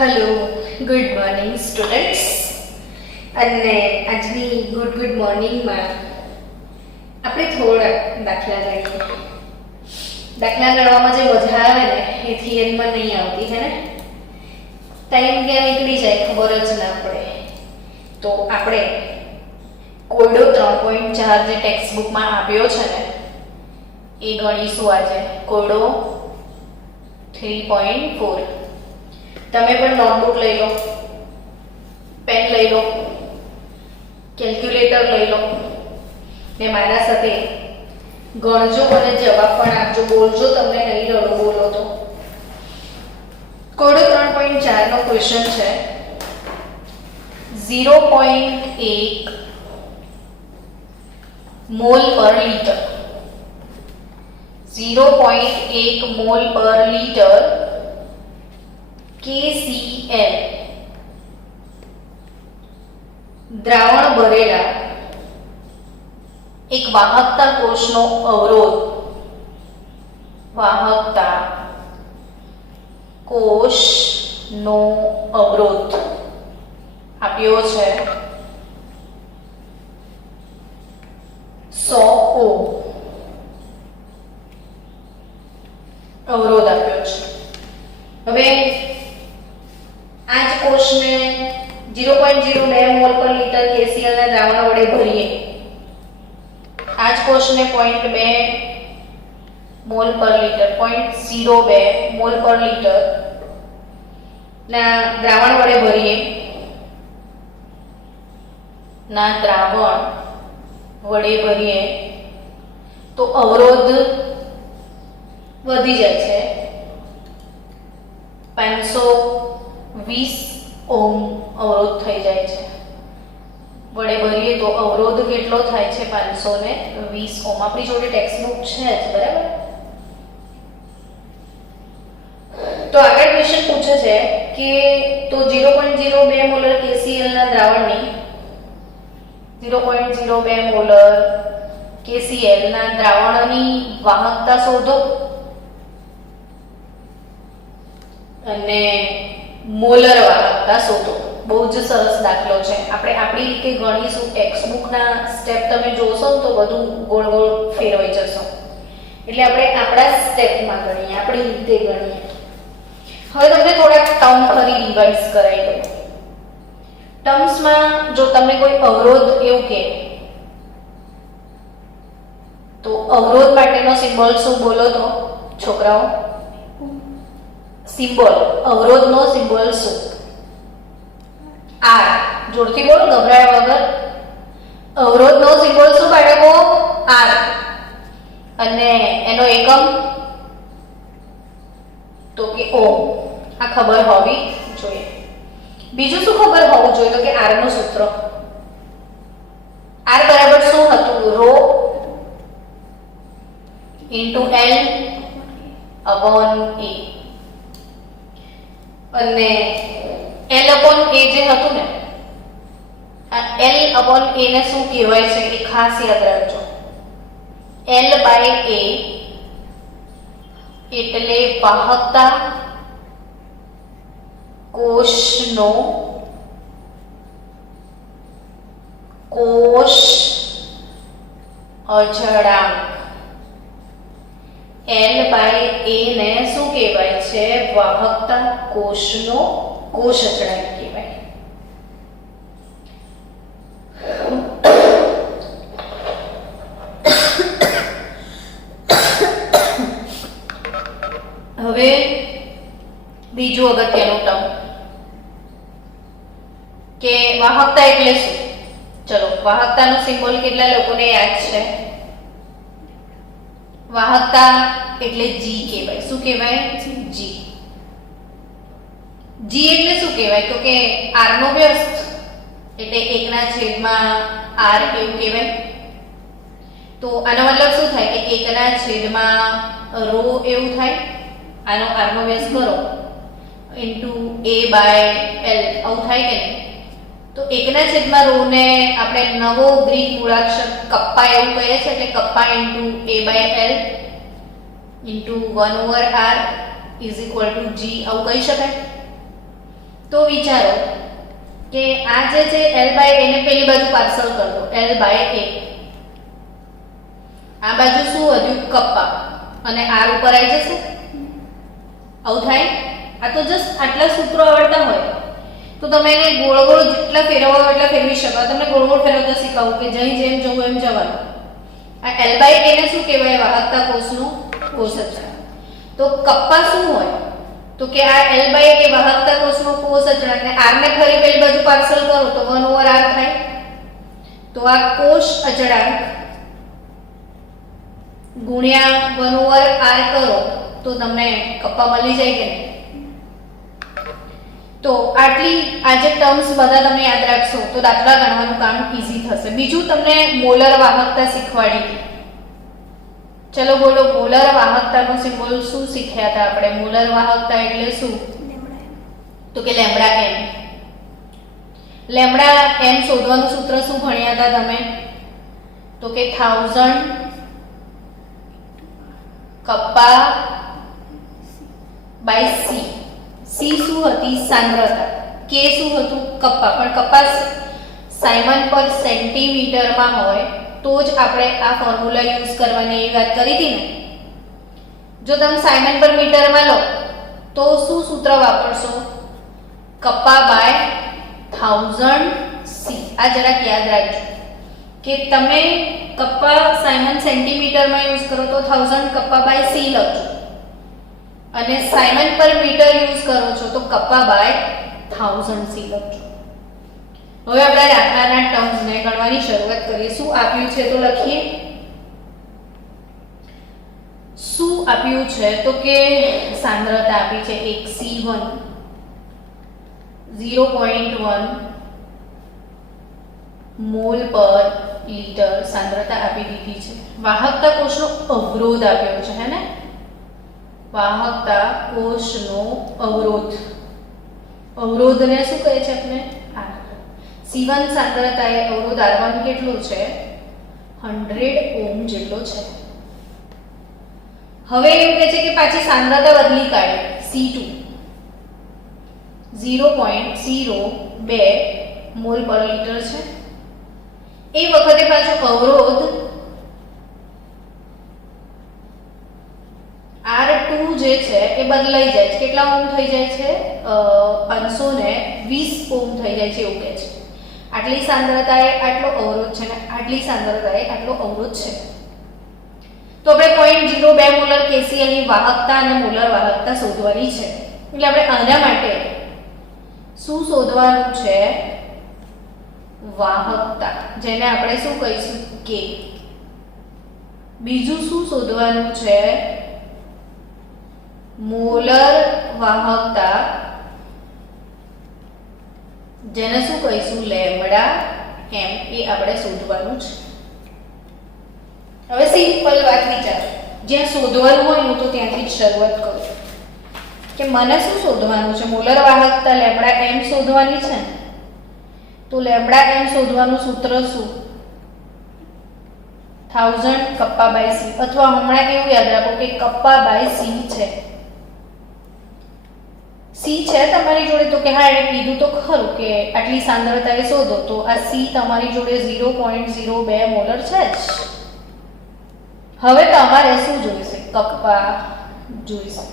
Hello, good morning students. અને આજની good મોર્નિંગમાં આપણે થોડા દાખલા ગણીએ. દાખલા ગણવામાં જે મજા આવે ને એ થિયરીમાં નહીં આવતી, હે ને? ટાઈમ ક્યાં નીકળી જાય ખબર જ ના પડે. તો આપણે કોયડો 3.4 જે ટેક્સ્ટ બુકમાં આપ્યો છે ને એ ગણીશું આજે. કોયડો 3.4. તમે પણ નોટબુક લઈ લો, પેન લઈ લો, કેલ્ક્યુલેટર લઈ લો ને મારા સાથે ગણજો અને જવાબ પણ આપજો. બોલજો, તમને નહીં રડો બોલો તો. કોડો 3.4 નો ક્વેશ્ચન છે 0.1 મોલ પર લીટર. 0.1 મોલ પર લીટર KCl દ્રાવણ ભરેલા એક વાહકતા કોષનો અવરોધ, વાહકતા કોષનો અવરોધ આપ્યો છે 100 ઓહ્મ. અવરોધ આપ્યો છે. હવે આ જ કોષને 0.02 મોલ પર લીટર KCl ના દ્રાવણ વડે ભરીએ. આ જ કોષને 0.2 મોલ પર લીટર, 0.02 મોલ પર લીટર ના દ્રાવણ વડે ભરીએ. તો અવરોધ વધી જાય છે. 520 ઓહ્મ અવરોધ થઈ જાય છે. વડે ભરીએ તો અવરોધ કેટલો થાય છે? 520 ઓહ્મ. આપણી જોડે ટેક્સ્ટ બુક છે જ, બરાબર? તો આગળ ક્વેશ્ચન પૂછે છે કે તો 0.02 મોલર KCl ના દ્રાવણની 0.02 મોલર KCl ના દ્રાવણની વાહકતા શોધો અને મોલર વાહકતા શોધો. બહુ જ સરસ દાખલો છે. આપણે આપણી રીતે ગણીશું. ટેક્સ્ટ બુકના સ્ટેપ તમે જોશો તો બધું ગોળ ગોળ ફેરવાઈ જશો. એટલે આપણે આપણા સ્ટેપમાં ગણીએ, આપણી રીતે ગણીએ. હવે તમને થોડાક ટર્મ ફરી રિવાઇઝ કરાવી દઉં. ટર્મ્સમાં જો તમને કોઈ અવરોધ એવું કહે તો અવરોધ માટેનો સિમ્બોલ શું બોલો તો છોકરાઓ? સિમ્બોલ, અવરોધનો સિમ્બોલ શું? R. જોરથી બોલો, ગભરાયા વગર. અવરોધનો સિમ્બોલ શું બાળકો? R. અને એનો એકમ તો કે ઓહ્મ. આ ખબર હોવી જોઈએ. બીજું શું ખબર હોવું જોઈએ તો કે R નું સૂત્ર. R બરાબર શું હતું? ρ * L upon A. અને L/A જે હતું ને, આ L/A ને શું કહેવાય છે એ ખાસ યાદ રાખજો. L/A એટલે વાહકતા કોષનો કોષ અચળાંક. L/A ને શું કહેવાય છે? વાહકતા કોષનો કોષ અચળાંક કહેવાય. હવે બીજું અગત્યનું ટર્મ કે વાહકતા એટલે શું? ચલો, વાહકતાનો સિમ્બોલ કેટલા લોકોને યાદ છે? વાહકતા એટલે G કહેવાય. શું કહેવાય? G. G એટલે શું કહેવાય તો કે R નો વ્યસ્ત એટલે 1/r એવું કહેવાય. તો આનો મતલબ શું થાય કે 1/ρ એવું થાય. આનો R નો વ્યસ્ત કરો * A/L આવું થાય કે નહીં? તો 1/ρ ને આપણે નવો ગ્રીક મૂળાક્ષર કપ્પા એવું કહે છે, એટલે કપ્પા * A/L * 1/r = g આવું કહી શકાય. તો વિચારો કે આ જે છે l બાય a ને પેલી બાજુ પાર્સલ કર દો, l બાય a. આ બાજુ શું વધ્યું? કપ્પા, અને r ઉપર આવી જશે. આવું થાય? આ તો જસ્ટ આટલા સૂત્રો આવડતા હોય તો તમે એને ગોળ ગોળ જેટલા ફેરવવા હોય એટલા ફેરવી શકો. તમને ગોળ ગોળ ફેરવતા શીખવું કે જઈ જેમ જવું એમ જવાનું. આ l બાય a ને શું કહેવાય? વાહકતા કોષનો કોષ અચળાંક. તો કપ્પા શું હોય? તો કે આ l બાય a વાહકતા કોષનો કોષ અચળાંક ને r ને ફરી પેલી બાજુ પાર્સલ કરો તો 1/r થાય. તો આ કોષ અચળાંક ગુણ્યા 1/r કરો તો તમને કપ્પા મળી જાય કે નહીં? તો આટલી આ જે ટર્મ્સ બધા તમે યાદ રાખશો તો દાખલા ગણવાનું કામ ઈઝી થશે. બીજું તમને મોલર વાહકતા શીખવાડી. ચલો બોલો, મોલર વાહકતાનો સિમ્બોલ શું શીખ્યા હતા આપણે? મોલર વાહકતા એટલે શું? તો કે લેમ્બડા m. લેમ્બડા m શોધવાનું સૂત્ર શું ભણ્યા હતા તમે? તો કે 1000 કપ્પા બાય c. c શું હતી? સાંદ્રતા. k શું હતું? કપ્પા. પણ કપ્પા સાયમન પર સેન્ટીમીટરમાં હોય તો જ આપણે આ ફોર્મ્યુલા યુઝ કરવાની એ વાત કરી હતી ને. જો તમે સાયમન પર મીટરમાં લો તો શું સૂત્ર વાપરશો? Kappa by 1000 c. આ જરાક યાદ રાખજો કે તમે કપ્પા સાયમન સેન્ટીમીટરમાં યુઝ કરો તો 1000 કપ્પા બાય c લખજો, અને સાયમન પર મીટર યુઝ કરો છો તો કપ્પા બાય 1000 c લખજો. હવે આપણે દાખલાના ટર્મ્સને ગણવાની શરૂઆત કરીએ. શું આપ્યું છે તો લખીએ. શું આપ્યું છે તો કે સાંદ્રતા આપી છે 1 c1 0.1 મોલ પર લિટર સાંદ્રતા આપી દીધી છે. વાહકતા કોષનો અવરોધ આપ્યો છે, હે ને? વાહકતા કોષનો અવરોધ. અવરોધને શું કહે છે આપણે? R. C1 સાંદ્રતાએ અવરોધ R1 કેટલો છે? 100 ઓહ્મ જેટલો છે. હવે એવું કહે છે કે પાછી સાંદ્રતા બદલી કાઢે. C2 0.02 મોલ પર લિટર છે. એ વખતે પાછો અવરોધ R2 જે છે એ બદલાઈ જાય છે. કેટલા ઓહ્મ થઈ જાય છે? 520 ઓહ્મ થઈ જાય છે એવું કહે છે. આટલી સાંદ્રતાએ આટલો અવરોધ છે ને આટલી સાંદ્રતાએ આટલો અવરોધ છે. તો આપણે 0.02 મોલર KCl ની વાહકતા અને મોલર વાહકતા શોધવાની છે. એટલે આપણે આના માટે શું શોધવાનું છે? વાહકતા, જેને આપણે શું કહીશું? K. બીજું શું શોધવાનું છે? મોલર વાહકતા, જેને શું કહીશું? Lambda m. એ આપણે શોધવાનું છે. હવે સિમ્પલ વાત વિચારો. જ્યાં શોધવાનું હોય હું તો ત્યાંથી જ શરૂઆત કરું કે મને શું શોધવાનું છે? મોલર વાહકતા લેમ્બડા m શોધવાની છે. તો લેમ્બડા m શોધવાનું સૂત્ર શું? 1000 કપ્પા બાય c. અથવા હમણાં એવું યાદ રાખો કે કપ્પા બાય c છે. c છે તમારી જોડે? તો કે હા, એને કીધું તો ખરું કે આટલી સાંદ્રતાએ શોધો. તો આ c તમારી જોડે 0.02 મોલર છે જ. હવે તમારે શું જોઈશે? કપ્પા જોઈશે,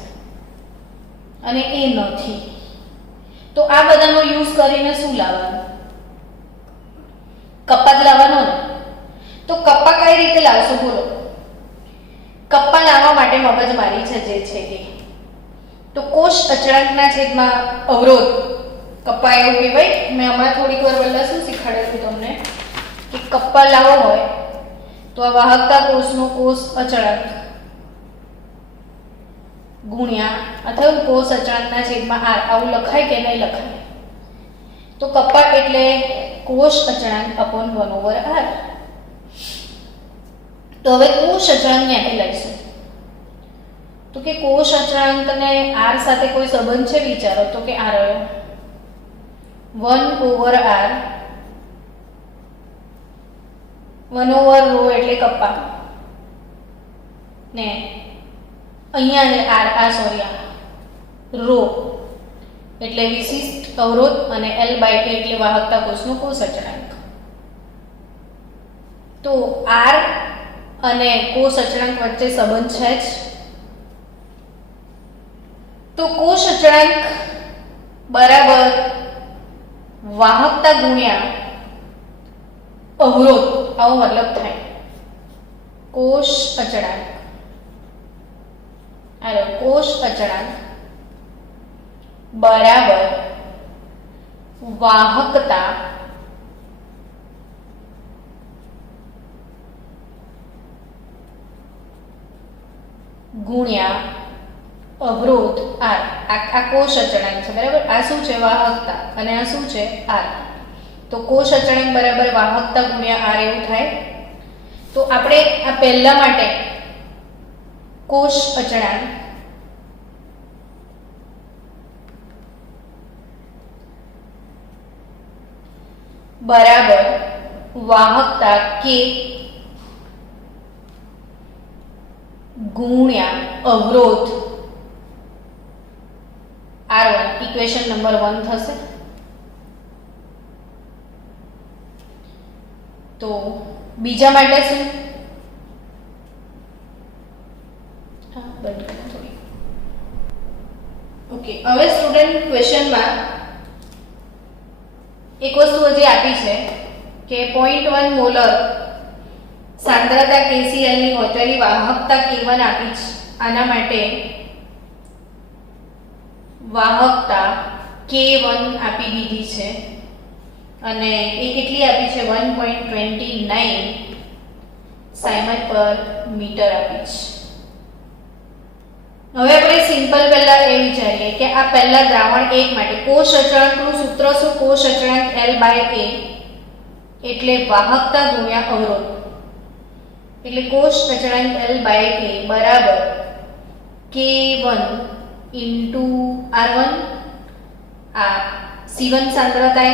અને એ નથી. તો આ બધાનો યુઝ કરીને શું લાવવાનું? કપ્પા જ લાવવાનો ને. તો કપ્પા કઈ રીતે લાવશો બોલો? કપ્પા લાવવા માટે મગજમારી છે જે છે એ. તો કોષ અચળાંકના છેદમાં અવરોધ કપ્પા એવું કહેવાય. મેં હમણાં થોડીક વાર પહેલા શું શીખવાડ્યું તમને કે કપ્પા લાવો હોય તો આ વાહકતા કોષનો કોષ અચળાંક ગુણ્યા અથવા કોષ અચળાંકના છેદમાં r. આવું લખાય કે નહીં લખાય? તો કપ્પા એટલે કોષ અચળાંક અપોન 1/r. તો હવે કોષ અચળાંક ક્યાંથી લઈશું? તો કે કોષ અચળાંકને r સાથે કોઈ સંબંધ છે? વિચારો. તો કે આ રહ્યો 1/r 1/ρ એટલે કપ્પા ને અહીંયા ને r આ સોરી આ ρ એટલે વિશિષ્ટ અવરોધ અને L/A એટલે વાહકતા કોષનો કોષ અચળાંક. તો R અને કોષ અચળાંક વચ્ચે સંબંધ છે જ. તો કોષ અચળાંક બરાબર વાહકતા ગુણ્યા અવરોધ, આવો મતલબ થાય. કોષ અચળાંક કોષ અચળાંક બરાબર વાહકતા ગુણ્યા અવરોધ R. આ કોષ અચળાંક છે બરાબર. આ શું છે? વાહકતા. અને આ શું છે? R. તો કોષ અચળાંક બરાબર વાહકતા ગુણ્યા R એવું થાય. તો આપણે આ પહેલા માટે કોષ અચળાંક બરાબર વાહકતા K ગુણ્યા અવરોધ R1 ઇક્વેશન નંબર 1 થશે. તો બીજા માટે શું? ઓકે, હવે સ્ટુડન્ટ ક્વેશ્ચનમાં એક વસ્તુ હજી આપી છે કે 0.1 મોલર સાંદ્રતા KCl ની હોતેલી વાહકતા K1 આપી છે. આના માટે વાહકતા K1 આપી દીધી છે અને એ કેટલી આપી છે? 1.29 સાયમન પર મીટર આપી છે. હવે આપણે સિમ્પલ પહેલા એ વિચારીએ કે આ પહેલા દ્રાવણ 1 માટે કોષ અચળાંકનું સૂત્ર શું? કોષ અચળાંક L/A એટલે વાહકતા ગુણ્યા અવરોધ. એટલે કોષ અચળાંક L/A બરાબર K1 R1. આ C1 સાંદ્રતા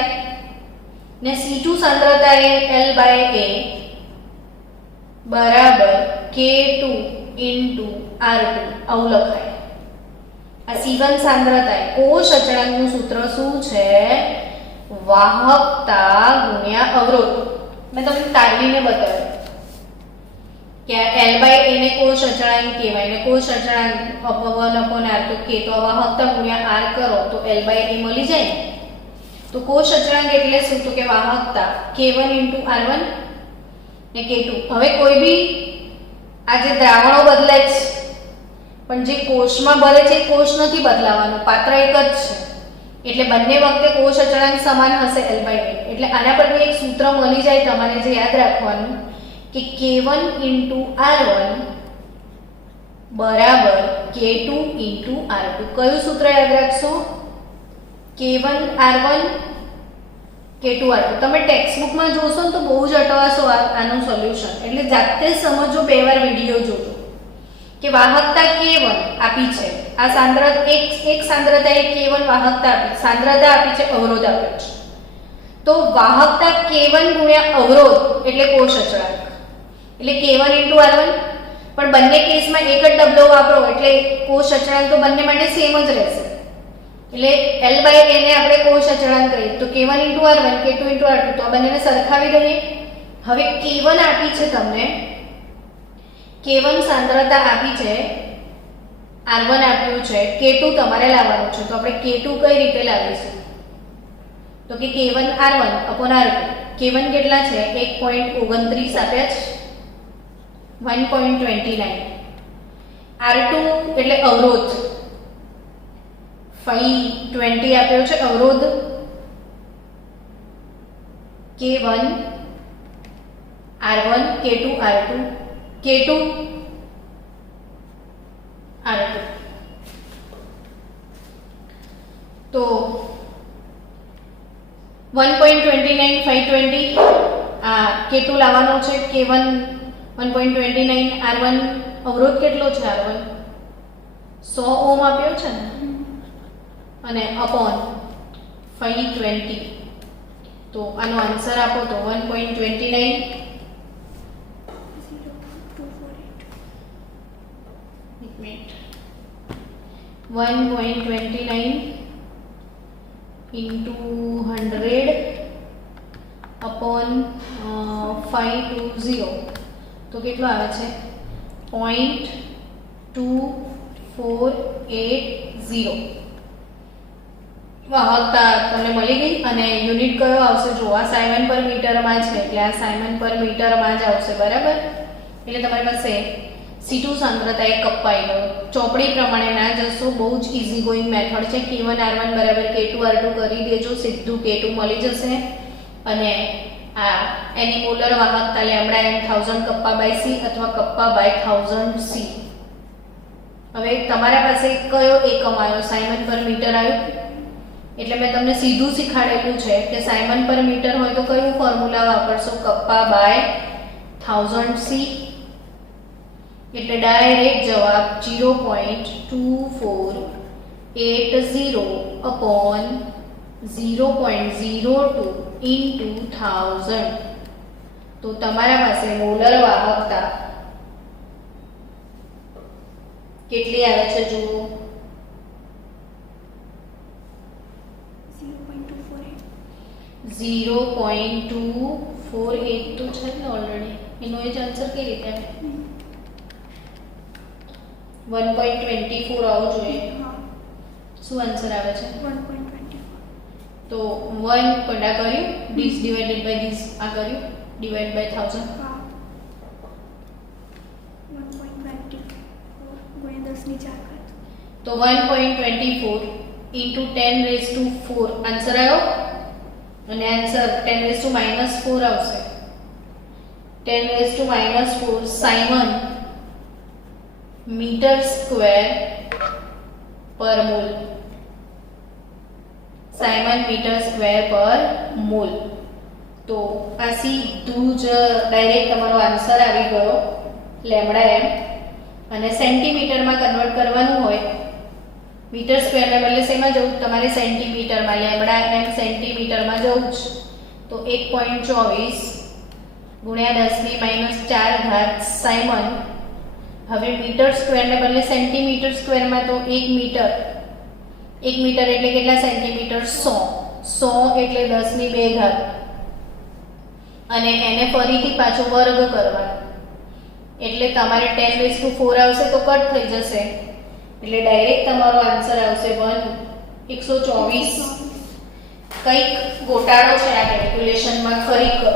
ને C2 સાંદ્રતા L/A બરાબર K2 R2 આવું લખાય. આ C1 સાંદ્રતા કોષ અચળાંકનું સૂત્ર શું છે? વાહકતા ગુણ્યા અવરોધ. મેં તમને તારવીને બતાવ્યું કે L/A ને કોષ અચળાંક કહેવાય ને કોષ અચળાંક 1/R તો K. તો વાહકતા ગુણ્યા R કરો તો L/A મળી જાય ને. તો કોષ અચળાંક એટલે શું? તો કે વાહકતા K1 R1 ને K2. હવે કોઈ બી આ જે દ્રાવણો બદલાય છે પણ જે કોષમાં ભરે છે કોષ નથી બદલાવાનો, પાત્ર એક જ છે. એટલે બંને વખતે કોષ અચળાંક સમાન હશે L/A. એટલે આના પરથી એક સૂત્ર મળી જાય તમારે જે યાદ રાખવાનું કે K1 R1 બરાબર K2 R2. કયું સૂત્ર યાદ રાખશો? K1 R1 K2 R2. તમે ટેક્સ્ટ બુકમાં જોશો ને તો બહુ જ અટવાશો આનું સોલ્યુશન. એટલે જાતે સમજો, બે વાર વિડિયો જોજો કે વાહકતા K1 આપી છે. આ સાંદ્રતા એક સાંદ્રતા K1 વાહકતા આપી, સાંદ્રતા આપી છે, અવરોધ આપ્યો છે. તો વાહકતા K1 ગુણ્યા અવરોધ એટલે કોષ અચળાંક એટલે K1 R1. પણ બંને કેસમાં એક જ ડબલો વાપરો એટલે કોષ અચળાંક તો બંને માટે સેમ જ રહેશે. એટલે L/A ને આપણે કોષ અચળાંક કહીએ તો K1 R1 K2 R2. તો આ બંનેને સરખાવી દઈએ. હવે K1 આપી છે તમને, K1 સાંદ્રતા આપી છે, R1 આપ્યું છે, K2 તમારે લાવવાનું છે. તો આપણે K2 કઈ રીતે લાવીશું? તો કે K1 R1 R2. K1 કેટલા છે? 1.29 આપ્યા છે, 1.29. R2 એટલે અવરોધ 520 આપ્યો છે અવરોધ. K1 R1 K2 R2 K2 R2. તો 1.29 520 આ K2 લાવવાનો છે. K1 1.29 R1 અવરોધ કેટલો છે? R1 100 ઓહમ આપ્યો છે ને અને અપોન 520. તો આનો આન્સર આપો તો 1.29 1.29 ઇન્ટુ 100 અપોન 520 તો કેટલો આવે છે 0.2480 વાહકતા તમને મળી ગઈ. અને યુનિટ કયો આવશે જો આ સાયમન પર મીટરમાં છે એટલે આ સાયમન પર મીટરમાં જ આવશે બરાબર. એટલે તમારી પાસે C2 સાંદ્રતા એ કપાઈ ગયો. ચોપડી પ્રમાણે ના જશો, બહુ જ ઇઝી ગોઈંગ મેથડ છે. K1R1 બરાબર K2R2 કરી દેજો, સીધું K2 મળી જશે. અને આ એની મોલર વાહકતા lambda m 1000 kappa by C અથવા કપ્પા બાય 1000 C. હવે તમારા પાસે કયો એકમ આવ્યો? સાયમન પર મીટર આવ્યું. એટલે મેં તમને સીધું શીખવાડેલું છે કે સાયમન પર મીટર હોય તો કયું ફોર્મ્યુલા વાપરશો? Kappa by 1000 C. એટલે ડાયરેક્ટ જવાબ 0.2480 અપોન 0.02 ઇન્ટુ 1000. તો તમારા પાસે મોલર વાહકતા કેટલી આવે છે જુઓ? 0.248 તો છે ને ઓલરેડી. એનો એ જ આન્સર કઈ રીતે આવે? 1.24 આવવું જોઈએ. શું આન્સર આવે છે? 1.24. તો 1 પડા કર્યું, this divided by this આ કર્યું, divide by 1000. હા 1.24 ગુણ્યા 10 ની 4 ઘાત. તો 1.24 into 10⁴ આન્સર આવ્યો. અને આન્સર 10⁻⁴ આવશે. 10⁻⁴ સાયમન મીટર સ્ક્વેર પર મોલ. સાયમન મીટર સ્ક્વેર પર મોલ. તો આ સીધું જ ડાયરેક્ટ તમારો આન્સર આવી ગયો લેમ્ડા એમ. અને સેન્ટીમીટરમાં કન્વર્ટ કરવાનું હોય, મીટર સ્ક્વેરને બદલે શેમાં જવું? તમારે સેન્ટીમીટરમાં, લેમ્ડા એમ સેન્ટીમીટરમાં જવું જ. તો 1.24 ગુણ્યા 10⁻⁴ સાયમન. હવે મીટર સ્ક્વેરને બદલે સેન્ટીમીટર સ્ક્વેરમાં તો 1 મીટર. 1 મીટર એટલે કેટલા સેન્ટીમીટર? 100 એટલે 10⁻². અને એને ફરીથી પાછો વર્ગ કરવાનો એટલે તમારે 10⁴ આવશે તો કટ થઈ જશે. એટલે ડાયરેક્ટ તમારો આન્સર આવશે 124. કંઈક ગોટાળો છે આ કેલ્ક્યુલેશનમાં, ખરી કરો.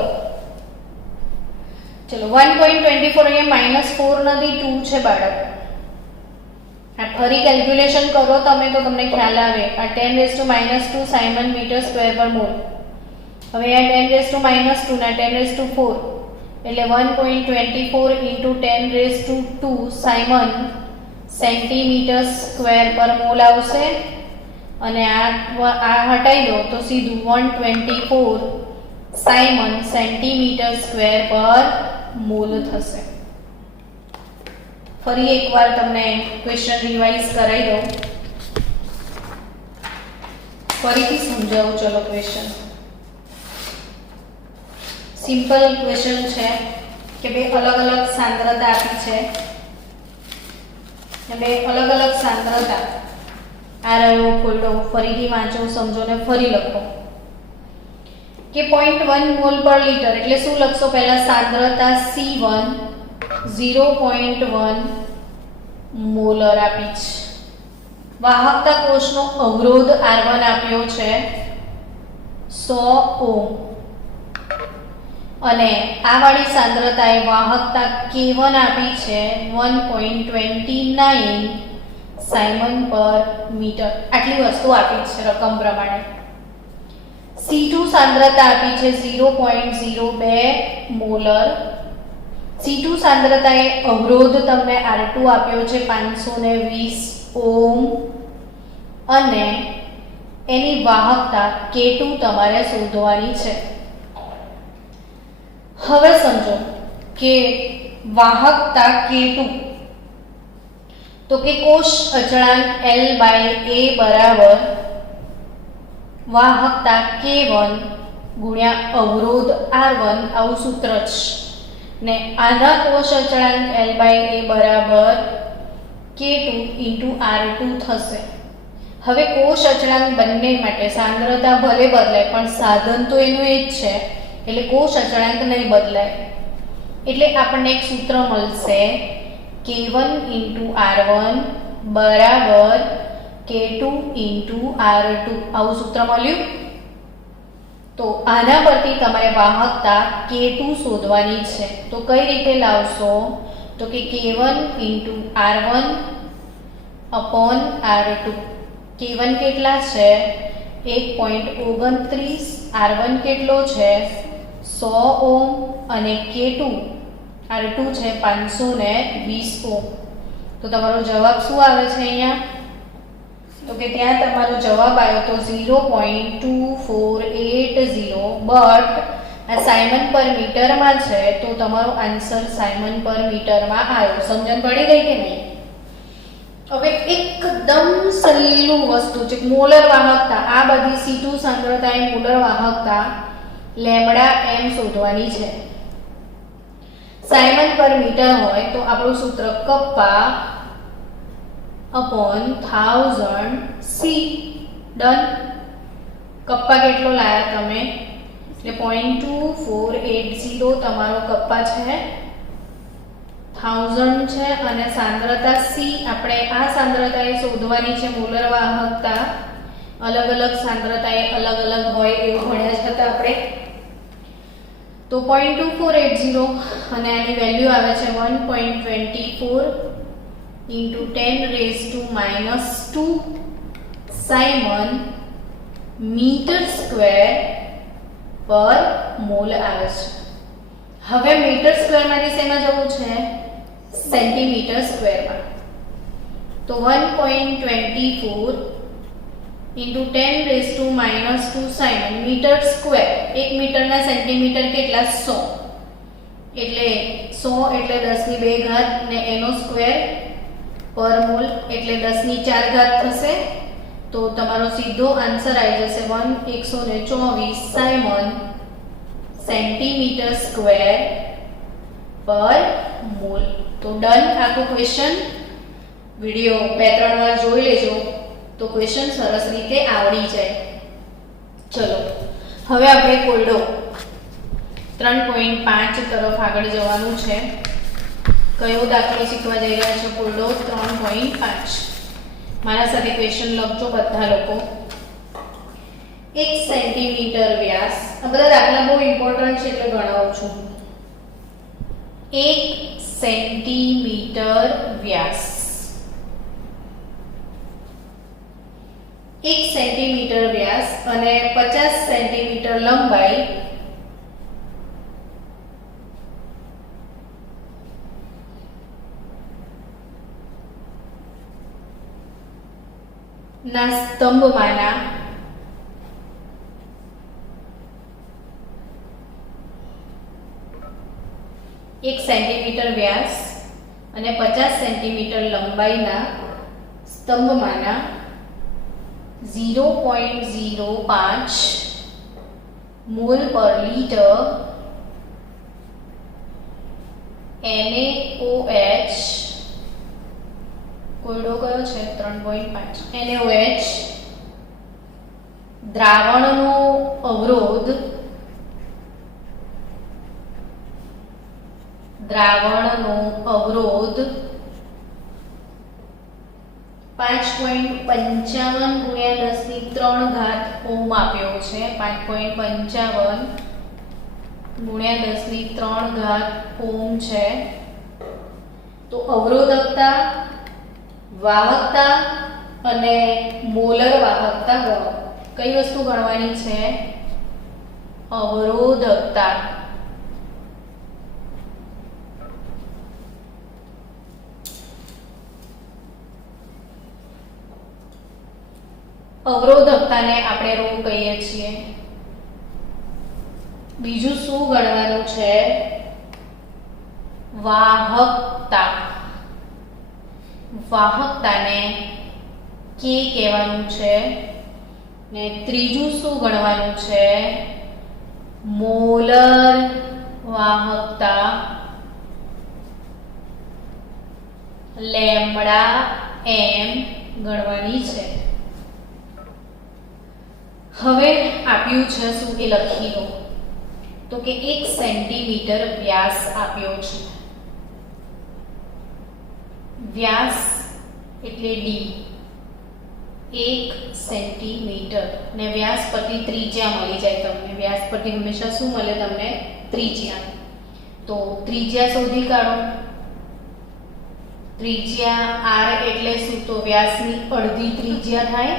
ચલો 1.24 અહીંયા -4 નથી 2 છે બાળક. આ ફરી કેલ્ક્યુલેશન કરો તમે તો તમને ખ્યાલ આવે. આ 10⁻² સાયમન મીટર સ્ક્વેર પર મોલ. હવે આ 10⁻² ના 10⁴ એટલે 1.24 into 10⁻² સાયમન સેન્ટીમીટર સ્ક્વેર પર મોલ આવશે. અને આ હટાઈ દો તો સીધું 124 સાયમન સેન્ટીમીટર સ્ક્વેર પર મોલ થશે. ફરી એકવાર તમને ક્વેશ્ચન રિવાઇઝ કરાવી દઉં, ફરીથી સમજાવું. ચલો ક્વેશ્ચન સિમ્પલ ક્વેશ્ચન છે કે બે અલગ અલગ સાંદ્રતા આપી છે. બે અલગ અલગ સાંદ્રતા આ રહ્યો ફોલ્ડો, ફરીથી વાંચો, સમજો ને ફરી લખો કે 0.1 મોલ પર લિટર એટલે શું લખશો? પહેલા સાંદ્રતા C1 0.1 મોલર આપી છે. વાહકતા કોષનો અવરોધ R1 આપ્યો છે 100 ઓહ્મ. અને આ વાળી સાંદ્રતાએ વાહકતા K1 આપી છે 1.29 સાયમન પર મીટર. આટલી વસ્તુ આપી છે રકમ પ્રમાણે. C2 સાંદ્રતા આપી છે 0.02 મોલર. C2 સાંદ્રતાએ અવરોધ તમને R2 આપ્યો છે 520 ઓહ્મ. અને એની વાહકતા K2 તમારે શોધવાની છે. હવે સમજો કે વાહકતા K2 તો કે કોષ અચળાંક L/A બરાબર વાહકતા K1 ગુણ્યા અવરોધ R1 આવું સૂત્ર છે. ને આના કોષ અચળાંક L/A બરાબર K2 × R2 થશે. હવે કોષ અચળાંક બંને માટે સાંદ્રતા ભલે બદલાય પણ સાધન તો એનું એ જ છે, એટલે કોષ અચળાંક નહીં બદલાય. એટલે આપણને એક સૂત્ર મળશે K1 × R1 બરાબર K2 × R2. આવું સૂત્ર મળ્યું. તો આના પરથી તમારે વાહકતા K2 શોધવાની છે. તો કઈ રીતે લાવશો? તો કે K1 × R1 upon R2. K1 કેટલા છે? 1.29. R1 કેટલો છે? 100 ઓહ્મ. અને K2 R2 છે 520 ઓહ્મ. તો તમારો જવાબ શું આવે છે અહીંયા? તો કે ત્યાં તમારો જવાબ આવ્યો તો 0.2480. બટ આ સાયમન પર મીટરમાં છે તો તમારો આન્સર સાયમન પર મીટરમાં આવ્યો. સમજણ પડી ગઈ કે નહીં? હવે એકદમ સહેલું વસ્તુ છે, મોલર વાહકતા. આ બધી C2 સાંદ્રતાએ મોલર વાહકતા λm શોધવાની છે. સાયમન પર મીટર હોય તો આપણું સૂત્ર kappa upon 1000 C. Done. Kappa કેટલો લાયા તમે? એટલે 0.2480 તમારો કપ્પા છે, 1000 છે અને સાંદ્રતા C. આપણે આ સાંદ્રતાએ શોધવાની છે મોલર વાહકતા. અલગ અલગ સાંદ્રતાએ અલગ અલગ હોય એવું ભણ્યા જ હતા આપણે. તો 0.2480 અને આની વેલ્યુ આવે છે 1.24 × 10⁻² સાયમન મીટર સ્ક્વેર પર મોલ આવે છે. હવે મીટર સ્ક્વેરમાંથી શેમાં જવું છે? સેન્ટીમીટર સ્ક્વેરમાં. તો 1.24 × 10⁻² સાયમન મીટર સ્ક્વેર. 1 મીટરના સેન્ટીમીટર કેટલા? 100. એટલે 100 એટલે 10⁻² ને એનો સ્ક્વેર પર મોલ એટલે 10⁴ થશે. તો તમારો સીધો આન્સર આવી જશે 124 સાયમન સેન્ટીમીટર સ્ક્વેર પર મોલ. તો ડન. આખું ક્વેશ્ચન વિડિયો 2-3 વાર જોઈ લેજો તો ક્વેશ્ચન સરસ રીતે આવડી જાય. ચલો હવે આપણે કોયડો 3.5 તરફ આગળ જવાનું છે. કયો દાખલો શીખવા જઈ રહ્યા છો? કોયડો 3.5. મારા સાથે ક્વેશ્ચન લખજો બધા લોકો. 1 સેન્ટીમીટર વ્યાસ. આ બધા દાખલા બહુ ઇમ્પોર્ટન્ટ છે એટલે ગણાવું છું. 1 સેન્ટીમીટર વ્યાસ, 1 સેન્ટીમીટર વ્યાસ અને 50 સેન્ટીમીટર લંબાઈ ના સ્તંભમાંના એક સેન્ટીમીટર વ્યાસ અને 50 સેન્ટીમીટર લંબાઈના સ્તંભમાંના 0.05 મોલ પર લીટર NaOH, કોયડો કયો છે? 3.5. NaOH દ્રાવણનો અવરોધ 5.55 × 10⁻³ ઓહ્મ આપ્યો છે. 5.55 × 10⁻³ ઓહ્મ છે. તો અવરોધકતા, વાહકતા અને મોલર વાહકતા ગણો. કઈ વસ્તુ ગણવાની છે? અવરોધકતા. અવરોધકતાને આપણે ρ કહીએ છીએ. બીજું શું ગણવાનું છે? વાહકતા. વાહકતાને K કહેવાનું છે. ને ત્રીજું શું ગણવાનું છે? મોલર વાહકતા λm ગણવાની છે. હવે આપ્યું છે શું એ લખી લો. તો કે 1 સેન્ટીમીટર વ્યાસ આપ્યો છે. વ્યાસ એટલે d 1 સેન્ટીમીટર ને વ્યાસ પરથી ત્રિજ્યા મળી જાય તમને. વ્યાસ પરથી હંમેશા શું મળે તમને? ત્રિજ્યા. તો ત્રિજ્યા શોધી કાઢો. ત્રિજ્યા r એટલે શું? તો વ્યાસની અડધી ત્રિજ્યા થાય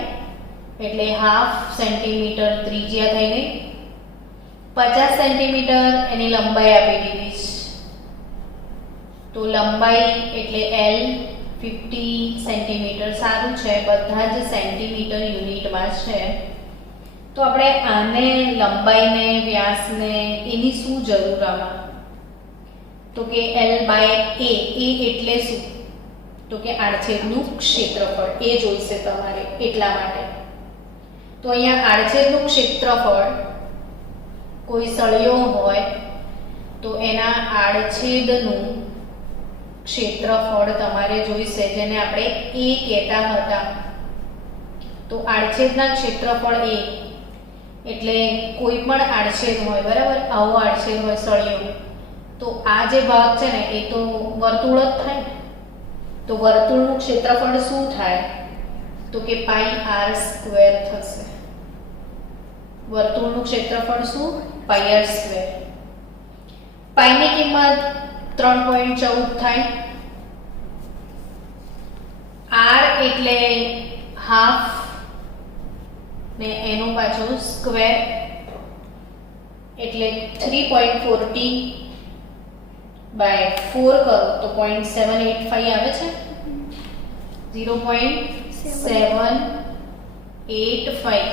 એટલે હાફ સેન્ટીમીટર ત્રિજ્યા થઈ ગઈ. 50 સેન્ટીમીટર એની લંબાઈ આપી દીધી છે. તો લંબાઈ એટલે l 50 સેન્ટીમીટર. સારું છે, બધા જ સેન્ટીમીટર યુનિટમાં છે. તો આપણે આને લંબાઈને વ્યાસને એની શું જરૂર આમાં? તો કે l/a. એ એટલે શું? તો કે આડછેદનું ક્ષેત્રફળ એ જોઈશે તમારે. એટલા માટે તો અહીંયા આડછેદનું ક્ષેત્રફળ કોઈ સળિયો હોય તો એના આડછેદનું ક્ષેત્રફળ તમારે જોઈશે, જેને આપણે a કહેતા હતા. તો આડછેદના ક્ષેત્રફળ a એટલે કોઈ પણ આડછેદ હોય, બરાબર? આવો આડછેદ હોય સળિયો, તો આ જે ભાગ છે ને એ તો વર્તુળ જ થાય. તો વર્તુળનું ક્ષેત્રફળ શું થાય? તો કે πr² થશે. વર્તુળનું ક્ષેત્રફળ શું? πr². પાઈની કિંમત 3.14 થાય. r એટલે હાફ ને એનો પાછો સ્ક્વેર એટલે 3.40 બાય 4 કરો તો 0.785 આવે છે. 0.785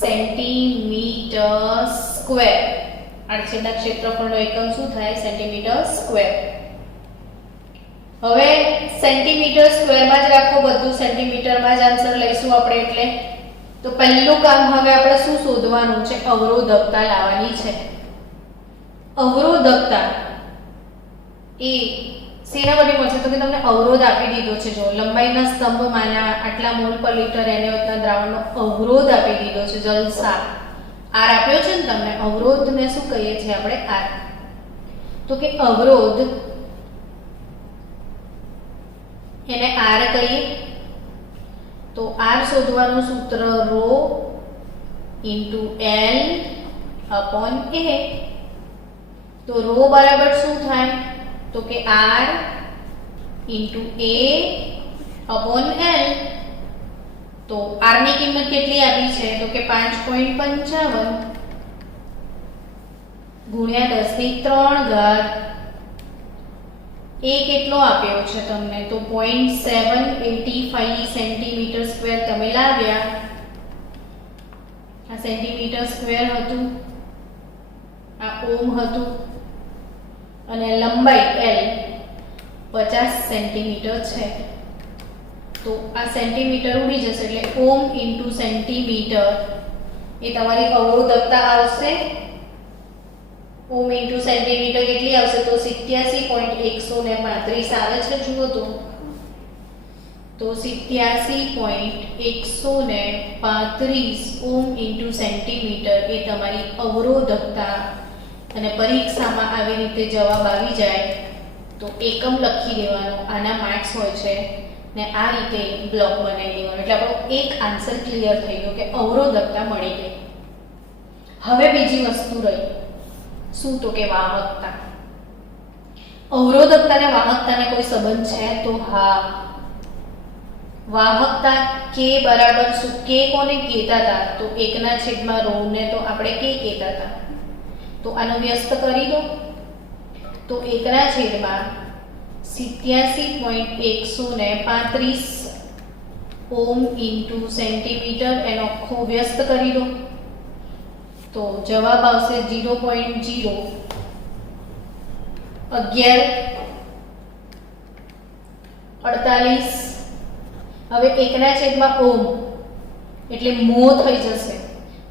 સેન્ટીમીટર સ્ક્વેર. આડછેદના ક્ષેત્રફળનો એકમ શું થાય? Centimetre square. હવે સેન્ટીમીટર સ્ક્વેરમાં જ રાખો, બધું સેન્ટીમીટરમાં જ આન્સર લઈશું આપણે. એટલે તો પહેલું કામ હવે આપણે શું શોધવાનું છે? અવરોધકતા લાવવાની છે. અવરોધકતા એ શેના બધી મળશે? તો કે તમને અવરોધ આપી દીધો છે. જો લંબાઈના સ્તંભમાંના આટલા મોલ પર લીટર NaOH દ્રાવણનો અવરોધ આપી દીધો છે. જલસા. r આપ્યો છે ને તમને. અવરોધને શું કહીએ છીએ આપણે? r. તો કે અવરોધ એને r કહીએ. તો r શોધવાનું સૂત્ર ρ × l/a. તો ρ બરાબર શું થાય? તો કે r × a/l. તો r ની કિંમત કેટલી આપી છે? તો કે 5.55 ગુણ્યા 10⁵ એ કેટલો આપ્યો છે તમને? તો 0.785 સેન્ટીમીટર સ્ક્વેર તમે લાવ્યા. આ સેન્ટીમીટર સ્ક્વેર હતું, આ ઓમ હતું, અને લંબાઈ l 50 સેન્ટીમીટર છે. તો આ સેન્ટીમીટર ઉડી જશે એટલે ઓમ × સેન્ટીમીટર એ તમારી અવરોધકતા આવશે. ઓમ × સેન્ટીમીટર કેટલી આવશે? તો 87.135 આવે છે. જુઓ તો 87.135 ઓમ × સેન્ટીમીટર એ તમારી અવરોધકતા. અને પરીક્ષામાં આવી રીતે જવાબ આવી જાય તો એકમ લખી દેવાનો. આના માર્ક્સ હોય છે ને આ રીતે બ્લોક બનાવી દેવાનો. એટલે આપણો એક આન્સર ક્લિયર થઈ ગયો કે અવરોધકતા મળી ગઈ. હવે બીજી વસ્તુ રહી શું? તો કે વાહકતા. અવરોધકતા અને વાહકતાને કોઈ સંબંધ છે? તો હા. વાહકતા k બરાબર શું? k કોને કહેતા હતા? તો 1/ρ ને તો આપણે k કહેતા હતા. તો આનો વ્યસ્ત કરી દો તો 1/87.135 ઓમ × સેન્ટીમીટર એનો આખો વ્યસ્ત કરી દો તો જવાબ આવશે 0.011 48. હવે 1/ઓમ એટલે mho થઈ જશે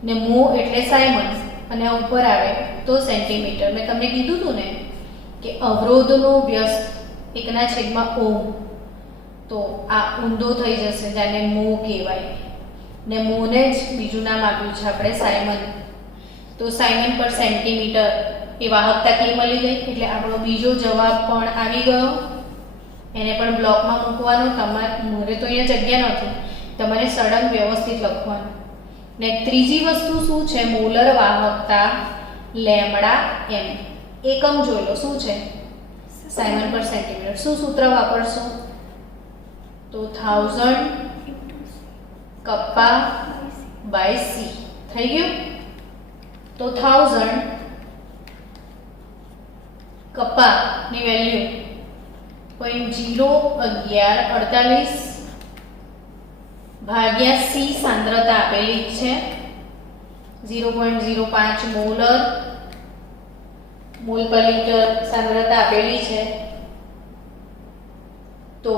ને mho એટલે સાયમન્સ અને આ ઉપર આવે તો સેન્ટીમીટર. મેં તમને કીધું હતું ને કે અવરોધનો વ્યસ્ત 1/ઓમ તો આ ઊંધો થઈ જશે, જેને mho કહેવાય. ને મોને જ બીજું નામ આપ્યું છે આપણે સાયમન. તો સાયમન પર સેન્ટીમીટર એ વાહકતા કે મળી ગઈ, એટલે આપણો બીજો જવાબ પણ આવી ગયો. એને પણ બ્લોકમાં મૂકવાનો. મારે તો અહીંયા જગ્યા નથી, તમારે સળંગ વ્યવસ્થિત લખવાનું. ને ત્રીજી વસ્તુ શું છે? મોલર વાહકતા લેમડા એમ. એકમ જોઈ લો શું છે? સાયમન પર સેન્ટીમીટર. શું સૂત્ર વાપરશો? તો 1000 કપ્પા બાય સી થઈ ગયું. તો 1000 કપ્પા ની વેલ્યુ 0.01148 ભાગ્યા સી સાંદ્રતા આપેલી છે 0.05 મોલ પર લિટર સાંદ્રતા આપેલી છે. તો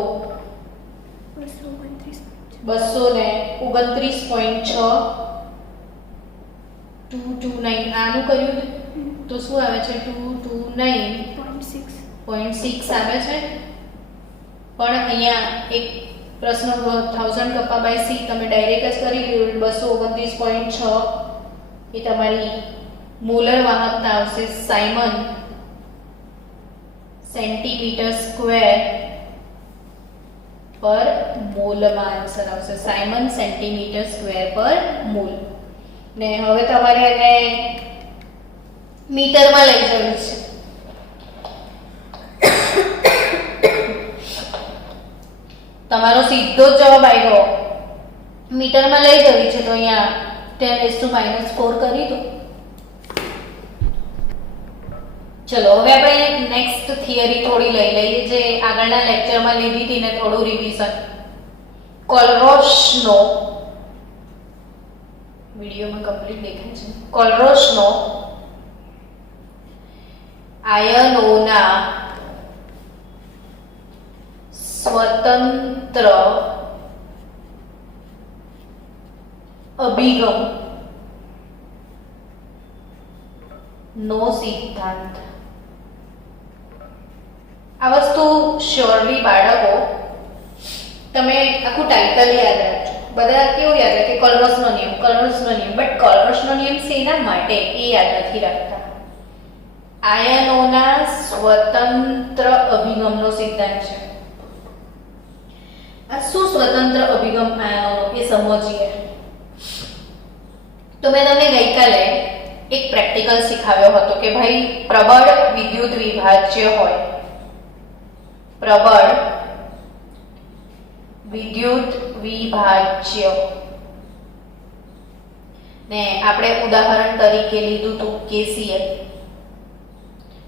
229.6 આનું કર્યું તો શું આવે છે? 229.6 આવે છે. પણ અહીંયા એક પ્રશ્ન 1000 કપ્પા બાય સી તમે ડાયરેક્ટ જ કરી લીધું. 229.6 એ તમારી મોલર વાહકતા આવશે. સાયમન સેન્ટીમીટર સ્ક્વેર પર મોલમાં આન્સર આવશે. સાયમન સેન્ટીમીટર સ્ક્વેર પર મોલ. ને હવે તમારે એને મીટરમાં લઈ જવું છે. તમારો સીધો જ જવાબ આવ્યો મીટરમાં લઈ જવી છે, તો અહીંયા 10⁻⁴ કરી દો. ચલો હવે આપણે નેક્સ્ટ થિયરી થોડી લઈ લઈએ, જે આગળના લેક્ચરમાં લીધી હતી ને થોડું રિવિઝન. કોલરોસનો વિડિયોમાં કમ્પ્લીટ દેખાય છે. કોલરોસનો આયનોના સ્વતંત્ર અભિગમ નો સિદ્ધાંત. આ વસ્તુ શ્યોરલી બાળકો તમે આખું ટાઇટલ યાદ રાખજો. બધા કેવું યાદ રાખે? કોલરોસનો નિયમ, કોલરોસનો નિયમ. બટ કોલરોસનો નિયમ શેના માટે એ યાદ નથી રાખતા. આયનોના સ્વતંત્ર અભિગમનો સિદ્ધાંત છે. આ શું સ્વતંત્ર અભિગમ આયનોનો એ સમજીએ. તો મેં તમને ગઈકાલે એક પ્રેક્ટિકલ શીખવ્યો હતો કે ભાઈ પ્રબળ વિદ્યુત વિભાજ્ય હોય, પ્રબળ વિદ્યુત વિભાજ્ય, ને આપણે ઉદાહરણ તરીકે લીધું હતું KCl.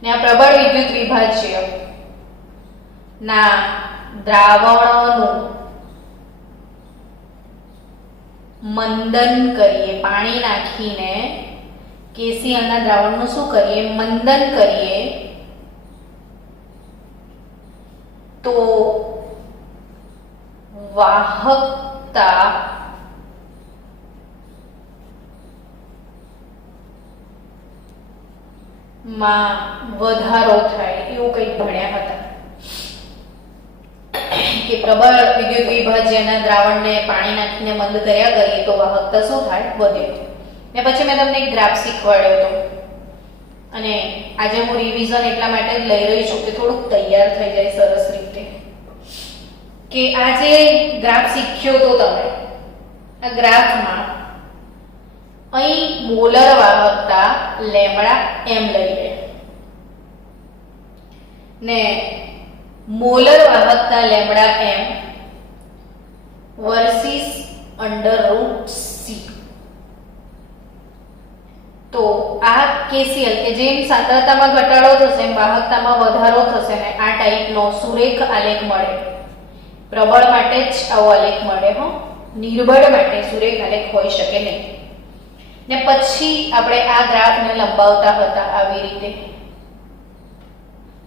ને આ પ્રબળ વિદ્યુત વિભાજ્ય ના દ્રાવણોનું મંદન કરીએ, પાણી નાખીને KCl ના દ્રાવણનું શું કરીએ? મંદન કરીએ તો વાહકતા માં વધારો થાય એવું કંઈક ભણ્યા હતા કે પ્રબળ વિદ્યુત વિભાજ્યના દ્રાવણને પાણી નાખીને મંદ કર્યા કરીએ તો વાહકતા શું થાય? વધે. ને પછી મેં તમને એક ગ્રાફ શીખવાડ્યો હતો, અને આજે હું રિવિઝન એટલા માટે જ લઈ રહી છું કે થોડુંક તૈયાર થઈ જાય સરસ રીતે. કે આ જે ગ્રાફ શીખ્યો તો તમે, આ ગ્રાફમાં અહીં મોલર વાહકતા લેમડા એમ લઈએ ને મોલર વાહકતા લેમડા એમ વર્સિસ √c. તો આ KCl કે જેમ સાંદ્રતામાં ઘટાડો થશે એમ વાહકતામાં વધારો થશે ને આ ટાઈપનો સુરેખ આલેખ મળે. પ્રબળ માટે જ આવો આલેખ મળે, નિર્બળ માટે સુરેખ આલેખ હોઈ શકે નહીં. ને પછી આપણે આ ગ્રાફને લંબાવતા હતા આવી રીતે,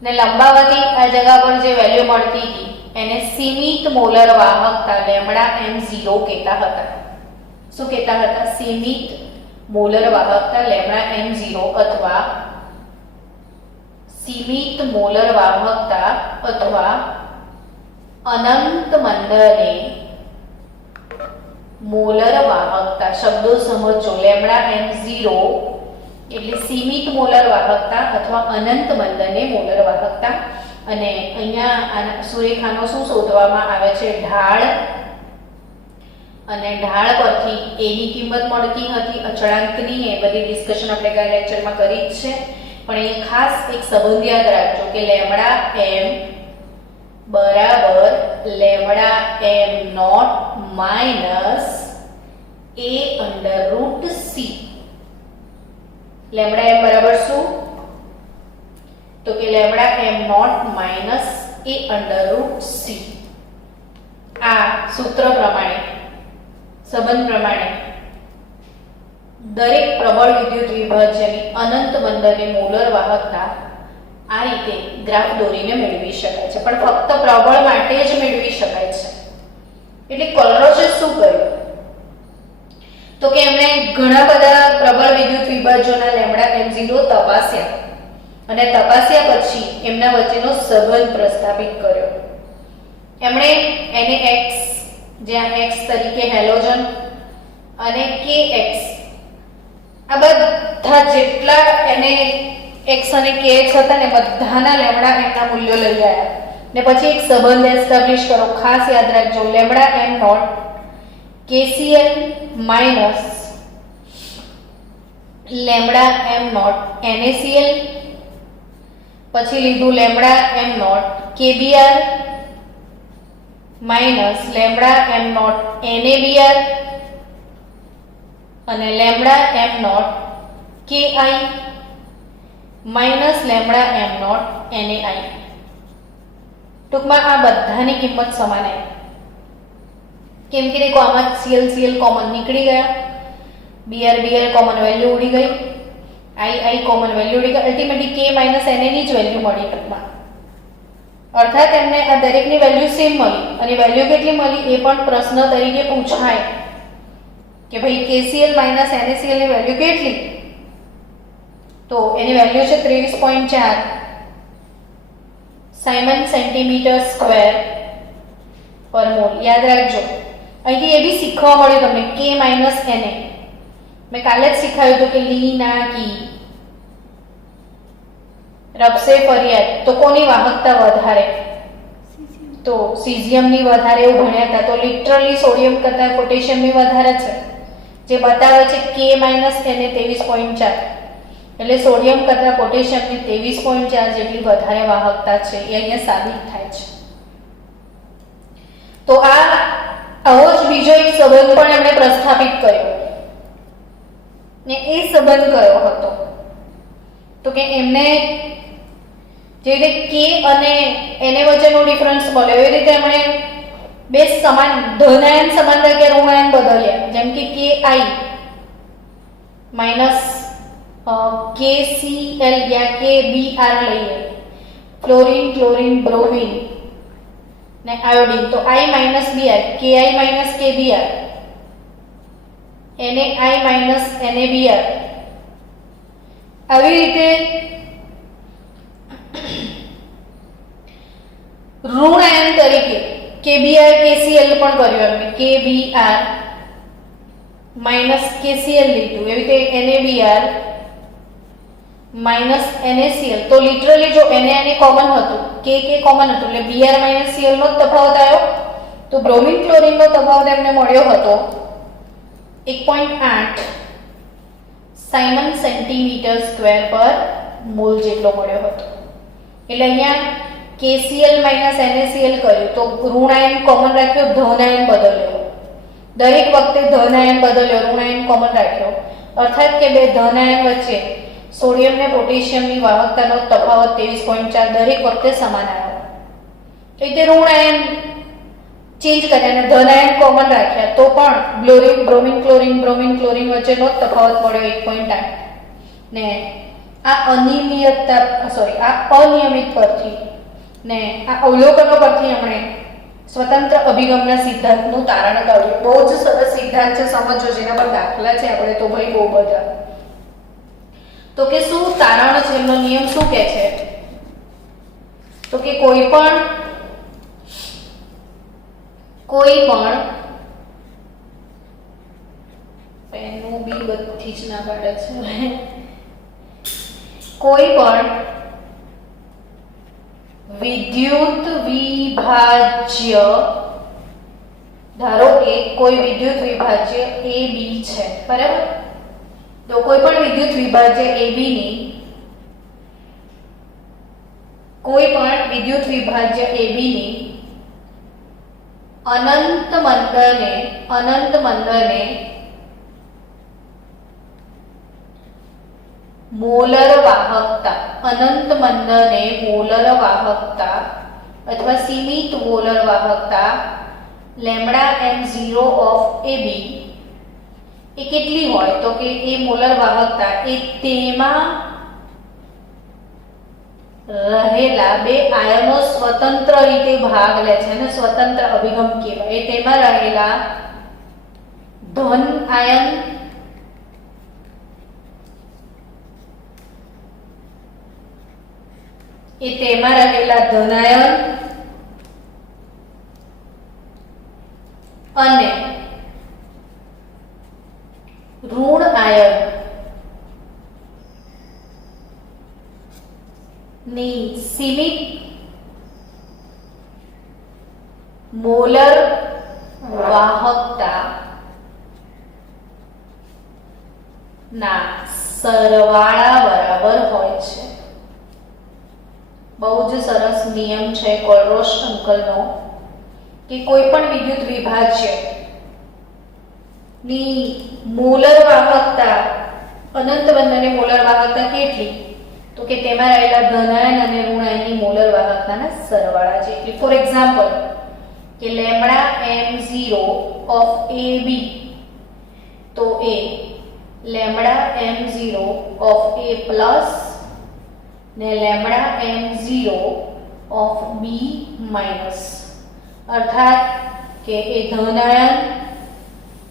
ને લંબાવવાથી આ જગ્યા પર જે વેલ્યુ મળતી હતી એને સીમિત મોલર વાહકતા લેમડા m0 કહેતા હતા. શું કહેતા હતા? સીમિત મોલર વાહકતા લેમડા m0 અથવા સીમિત મોલર વાહકતા અથવા અનંત મંદને મોલર વાહકતા. શબ્દો સમજો. લેમડા m0 એટલે સીમિત મોલર વાહકતા અથવા અનંત મંદને મોલર વાહકતા. અને અહીંયા આ સુરેખાનો શું શોધવામાં આવે છે? ઢાળ. અને ઢાળ પરથી a ની કિંમત મળતી હતી, અચળાંકની. એ બધી ડિસ્કશન આપણે ગયા લેક્ચરમાં કરી જ છે. પણ અહીંયા ખાસ એક સંબંધ યાદ રાખજો કે લેમડા m બરાબર lambda m nought minus a under root c. Lambda m બરાબર શું? તો કે lambda m nought minus a under root c. આ સૂત્ર પ્રમાણે, સંબંધ પ્રમાણે દરેક પ્રબળ વિદ્યુત વિભાજ્યની અનંત મંદને મોલર વાહકતા આ રીતે ગ્રાફ દોરીને મેળવી શકાય છે. પણ ફક્ત પ્રબળ માટે જ મેળવી શકાય છે. એટલે કલરોચે શું કર્યું? તો કે એમણે ઘણા બધા પ્રબળ વિદ્યુત વિભાજ્યોના લેમડા m0 તપાસ્યા અને તપાસ્યા પછી એમના વચ્ચેનો સંબંધ પ્રસ્થાપિત કર્યો. એમણે એને x, જ્યાં x તરીકે હેલોજન, અને kx, આ બધા જેટલા એને x અને kx હતા ને બધાના લેમડા એમના મૂલ્યો લઈ આવ્યા ને પછી એક સંબંધ એસ્ટાબ્લિશ કરો. ખાસ યાદ રાખજો, lambda m nought KCl minus lambda m nought NaCl, પછી લીધું lambda m nought KBr minus lambda m nought NaBr અને lambda m nought Ki minus lambda m nought NaI. ટૂંકમાં આ બધાની કિંમત સમાન આવી. કેમ કે દેખો આમાં Cl કોમન નીકળી ગયા, Br કોમન વેલ્યુ ઉડી ગઈ, I કોમન વેલ્યુ ઉડી ગઈ. અલ્ટિમેટલી K માઇનસ Na ની જ વેલ્યુ મળી ટૂંકમાં. અર્થાત એમને આ દરેકની વેલ્યુ સેમ મળી. અને વેલ્યુ કેટલી મળી એ પણ પ્રશ્ન તરીકે પૂછાય કે ભાઈ KCl માઇનસ NaCl ની વેલ્યુ કેટલી? તો એની વેલ્યુ છે 23.4 સાયમન સેન્ટીમીટર સ્ક્વેર પર મોલ. યાદ રાખજો, અહીંથી એ બી શીખવા મળ્યું તમને K માઇનસ Na. મેં કાલે જ શીખાયું હતું કે લી ના કી રબસે ફરિયાદ. તો કોની વાહકતા વધારે? તો સીઝિયમની વધારે, એવું ભણ્યા હતા. તો લિટરલી સોડિયમ કરતા પોટેશિયમની વધારે છે, જે બતાવે છે K માઇનસ Na 23.4. એટલે સોડિયમ કરતા પોટેશિયમની 23.4 જેટલી વધારે વાહકતા છે એ અહીંયા સાબિત થાય છે. તો આવો જ બીજો એક સંબંધ પણ એમણે પ્રસ્થાપિત કર્યો ને એ સંબંધ કયો હતો? તો કે એમને જે રીતે K અને Na વચ્ચેનો ડિફરન્સ મળ્યો એવી રીતે એમણે બે સમાન ધનાયન સમાન કે ઋણાયન બદલ્યા. જેમ કે Ki માઇનસ KCl યા KBr લઈએ, ફ્લોરિન, ક્લોરિન, બ્રોમિન ને આયોડિન. તો I minus Br, Ki minus KBr, Na minus NaBr. આવી રીતે ઋણાયન તરીકે KBr KCl પણ કર્યું એમને. KBr માઇનસ KCl લીધું. એવી રીતે NaBr માઇનસ NaCl. તો લિટરલી જો Na કોમન હતું, K કોમન હતું, એટલે Br માઇનસ Cl નો તફાવત આવ્યો. તો બ્રોમિન ક્લોરિન નો તફાવત એમને મળ્યો હતો 1.8 સાયમન સેન્ટીમીટર સ્ક્વેર પર મોલ જેટલો મળ્યો હતો. એટલે અહીંયા KCl માઇનસ NaCl કર્યું તો ઋણાયન કોમન રાખ્યો, ધનાયન બદલ્યો. દરેક વખતે ધનાયન બદલ્યો, ઋણાયન કોમન રાખ્યો. અર્થાત કે બે ધનાયન વચ્ચે સોડિયમ ને પોટેશિયમની વાહકતાનો તફાવત 23.4 દરેક વખતે સમાન આવ્યો. તો તે ઋણાયન ચેન્જ કર્યા અને ધનાયન કોમન રાખ્યા તો પણ બ્રોમિન ક્લોરિન વચ્ચેનો તફાવત મળ્યો 1.8. ને આ અનિયમિત પરથી ને આ અવલોકનો પરથી આપણે સ્વતંત્ર અભિગમના સિદ્ધાંતનું તારણ કાઢ્યું. બહુ જ સરસ સિદ્ધાંત છે, સમજો. જેના પર દાખલા છે આપણે તો ભાઈ બહુ બધા. તો કે શું તારણ છે એમનો? નિયમ શું કહે છે? તો કે કોઈ પણ પેનો બી બધી જ ના પાડે છે. કોઈ પણ વિદ્યુત વિભાજ્ય, ધારો કે કોઈ વિદ્યુત વિભાજ્ય AB છે, બરાબર? તો કોઈ પણ વિદ્યુત વિભાજ્ય AB ની કોઈ પણ વિદ્યુત વિભાજ્ય AB ની અનંત મંદને મોલર વાહકતા, અનંત મંદને મોલર વાહકતા અથવા સીમિત મોલર વાહકતા લેમ્બડા m0 ઓફ AB એ કેટલી હોય? તો કે એ મોલર વાહકતા એ તેમાં રહેલા બે આયનો સ્વતંત્ર રીતે ભાગ લે છે ને સ્વતંત્ર અભિગમ કહેવાય. એ તેમાં રહેલા ધન આયન અને ઋણ આયન ની સીમિત મોલર વાહકતા ના સરવાળા બરાબર હોય છે. બહુ જ સરસ નિયમ છે કોલરોશ અંકલનો કે કોઈ પણ વિદ્યુત વિભાજ્ય ની મોલર વાહકતા, અનંત બંધની મોલર વાહકતા કેટલી? તો કે તેમાં રહેલા ધનાયન અને ઋણાયનની મોલર વાહકતાના સરવાળા જેટલી. ફોર એક્ઝામ્પલ કે લેમ્બડા m0 ઓફ AB તો એ lambda m0 of A plus ને lambda m0 of B minus, અર્થાત કે એ ધનાયન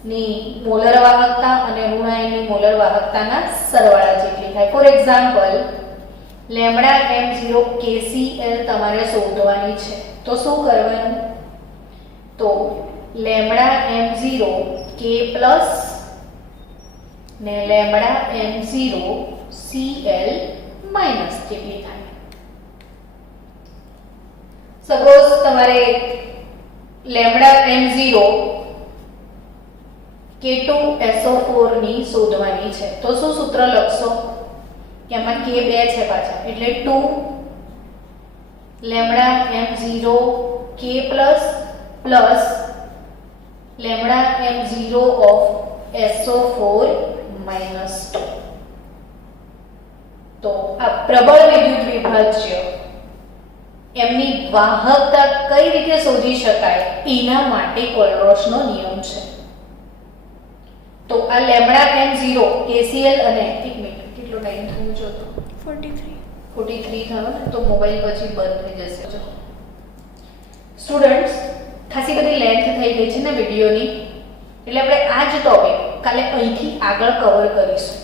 ની મોલર વાહકતા અને ઋણાયનની મોલર વાહકતાના સરવાળા જેટલી થાય. For example lambda m0 KCl તમારે શોધવાની છે તો શું કરવાનું? તો લેમ્બડા m0 K પ્લસ ને લેમ્બડા m0 Cl માઇનસ જેટલી થાય. સપોઝ તમારે લેમ્બડા m0 K2SO4 ની શોધવાની છે તો શું સૂત્ર લખશો? કે આમાં K બે છે પાછા એટલે 2 lambda m0 K plus plus lambda m0 of SO4 minus 2. તો આ પ્રબળ વિદ્યુત વિભાજ્ય એમની વાહકતા કઈ રીતે શોધી શકાય એના માટે કોલરોશનો નિયમ છે. તો આ લેમ્બડા m0 KCl અને એક મિનિટ કેટલો ટાઈમ થયો જો તો 43 થયો ને તો મોબાઈલ પછી બંધ થઈ જશે. જો સ્ટુડન્ટ્સ ખાસી બધી લેન્થ થઈ ગઈ છે ને વિડિયોની, એટલે આપણે આ જ ટોપિક કાલે અહીંથી આગળ કવર કરીશું.